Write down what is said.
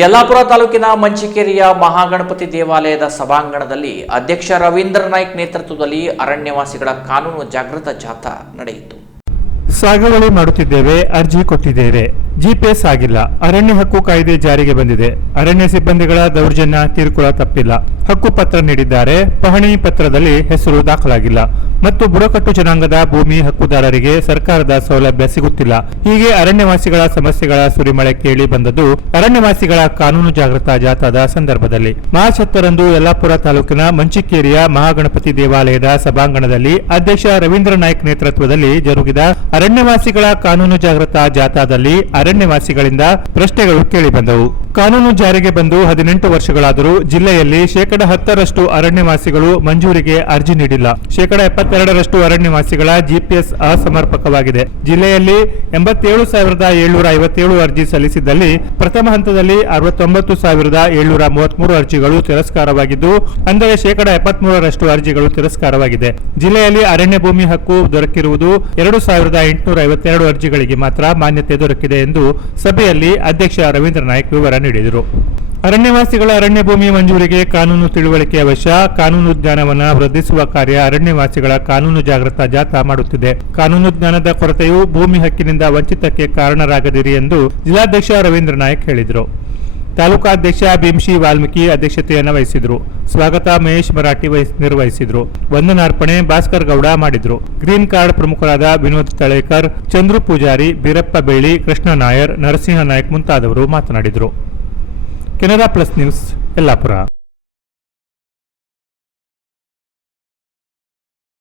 ಯಲ್ಲಾಪುರ ತಾಲೂಕಿನ ಮಂಚಿಕೇರಿಯ ಮಹಾಗಣಪತಿ ದೇವಾಲಯದ ಸಭಾಂಗಣದಲ್ಲಿ ಅಧ್ಯಕ್ಷ ರವೀಂದ್ರ ನಾಯ್ಕ್ ನೇತೃತ್ವದಲ್ಲಿ ಅರಣ್ಯವಾಸಿಗಳ ಕಾನೂನು ಜಾಗೃತ ಜಾಥಾ ನಡೆಯಿತು. ಸಾಗುವಳಿ ಮಾಡುತ್ತಿದ್ದೇವೆ, ಅರ್ಜಿ ಕೊಟ್ಟಿದ್ದೇವೆ, ಜಿಪಿಎಸ್ ಆಗಿಲ್ಲ, ಅರಣ್ಯ ಹಕ್ಕು ಕಾಯ್ದೆ ಜಾರಿಗೆ ಬಂದಿದೆ, ಅರಣ್ಯ ಸಿಬ್ಬಂದಿಗಳ ದೌರ್ಜನ್ಯ ಕಿರುಕುಳ ತಪ್ಪಿಲ್ಲ, ಹಕ್ಕು ಪತ್ರ ನೀಡಿದ್ದಾರೆ, ಪಹಣಿ ಪತ್ರದಲ್ಲಿ ಹೆಸರು ದಾಖಲಾಗಿಲ್ಲ ಮತ್ತು ಬುಡಕಟ್ಟು ಜನಾಂಗದ ಭೂಮಿ ಹಕ್ಕುದಾರರಿಗೆ ಸರ್ಕಾರದ ಸೌಲಭ್ಯ ಸಿಗುತ್ತಿಲ್ಲ. ಹೀಗೆ ಅರಣ್ಯವಾಸಿಗಳ ಸಮಸ್ಯೆಗಳ ಸುರಿಮಳೆ ಕೇಳಿ ಬಂದದ್ದು ಅರಣ್ಯವಾಸಿಗಳ ಕಾನೂನು ಜಾಗೃತ ಜಾಥಾದ ಸಂದರ್ಭದಲ್ಲಿ. ಮಾರ್ಚ್ 10ರಂದು ಯಲ್ಲಾಪುರ ತಾಲೂಕಿನ ಮಂಚಿಕೇರಿಯ ಮಹಾಗಣಪತಿ ದೇವಾಲಯದ ಸಭಾಂಗಣದಲ್ಲಿ ಅಧ್ಯಕ್ಷ ರವೀಂದ್ರ ನಾಯ್ಕ್ ನೇತೃತ್ವದಲ್ಲಿ ಜರುಗಿದ ಅರಣ್ಯವಾಸಿಗಳ ಕಾನೂನು ಜಾಗೃತ ಜಾಥಾದಲ್ಲಿ ಅರಣ್ಯವಾಸಿಗಳಿಂದ ಪ್ರಶ್ನೆಗಳು ಕೇಳಿಬಂದವು. ಕಾನೂನು ಜಾರಿಗೆ ಬಂದು 18 ವರ್ಷಗಳಾದರೂ ಜಿಲ್ಲೆಯಲ್ಲಿ 10% ಅರಣ್ಯವಾಸಿಗಳು ಮಂಜೂರಿಗೆ ಅರ್ಜಿ ನೀಡಿಲ್ಲ. 72% ಅರಣ್ಯವಾಸಿಗಳ ಜಿಪಿಎಸ್ ಅಸಮರ್ಪಕವಾಗಿದೆ. ಜಿಲ್ಲೆಯಲ್ಲಿ 87,757 ಅರ್ಜಿ ಸಲ್ಲಿಸಿದ್ದಲ್ಲಿ ಪ್ರಥಮ ಹಂತದಲ್ಲಿ 69,733 ಅರ್ಜಿಗಳು ತಿರಸ್ಕಾರವಾಗಿದ್ದು, ಅಂದರೆ 73% ಅರ್ಜಿಗಳು ತಿರಸ್ಕಾರವಾಗಿದೆ. ಜಿಲ್ಲೆಯಲ್ಲಿ ಅರಣ್ಯ ಭೂಮಿ ಹಕ್ಕು ದೊರಕಿರುವುದು 2,852 ಅರ್ಜಿಗಳಿಗೆ ಮಾತ್ರ ಮಾನ್ಯತೆ ದೊರಕಿದೆ ಎಂದು ಸಭೆಯಲ್ಲಿ ಅಧ್ಯಕ್ಷ ರವೀಂದ್ರ ನಾಯ್ಕ್ ವಿವರ ನೀಡಿದರು. ಅರಣ್ಯವಾಸಿಗಳ ಅರಣ್ಯ ಭೂಮಿ ಮಂಜೂರಿಗೆ ಕಾನೂನು ತಿಳುವಳಿಕೆ ಅವಶ್ಯ. ಕಾನೂನು ಜ್ಞಾನವನ್ನು ವೃದ್ಧಿಸುವ ಕಾರ್ಯ ಅರಣ್ಯವಾಸಿಗಳ ಕಾನೂನು ಜಾಗೃತ ಜಾಥಾ ಮಾಡುತ್ತಿದೆ. ಕಾನೂನು ಜ್ಞಾನದ ಕೊರತೆಯು ಭೂಮಿ ಹಕ್ಕಿನಿಂದ ವಂಚಿತಕ್ಕೆ ಕಾರಣರಾಗದಿರಿ ಎಂದು ಜಿಲ್ಲಾಧ್ಯಕ್ಷ ರವೀಂದ್ರ ನಾಯ್ಕ್ ಹೇಳಿದರು. ತಾಲೂಕಾಧ್ಯಕ್ಷ ಭೀಮ್ಶಿ ವಾಲ್ಮೀಕಿ ಅಧ್ಯಕ್ಷತೆಯನ್ನು ವಹಿಸಿದ್ರು. ಸ್ವಾಗತ ಮಹೇಶ್ ಮರಾಠಿ ನಿರ್ವಹಿಸಿದ್ರು. ವಂದನಾರ್ಪಣೆ ಭಾಸ್ಕರ್ ಗೌಡ ಮಾಡಿದ್ರು. ಗ್ರೀನ್ ಕಾರ್ಡ್ ಪ್ರಮುಖರಾದ ವಿನೋದ್ ತಳೇಕರ್, ಚಂದ್ರು ಪೂಜಾರಿ, ಬೀರಪ್ಪ ಬೆಳ್ಳಿ, ಕೃಷ್ಣ ನಾಯರ್, ನರಸಿಂಹ ನಾಯ್ಕ್ ಮುಂತಾದವರು ಮಾತನಾಡಿದರು. Canara plus news, Yellapur.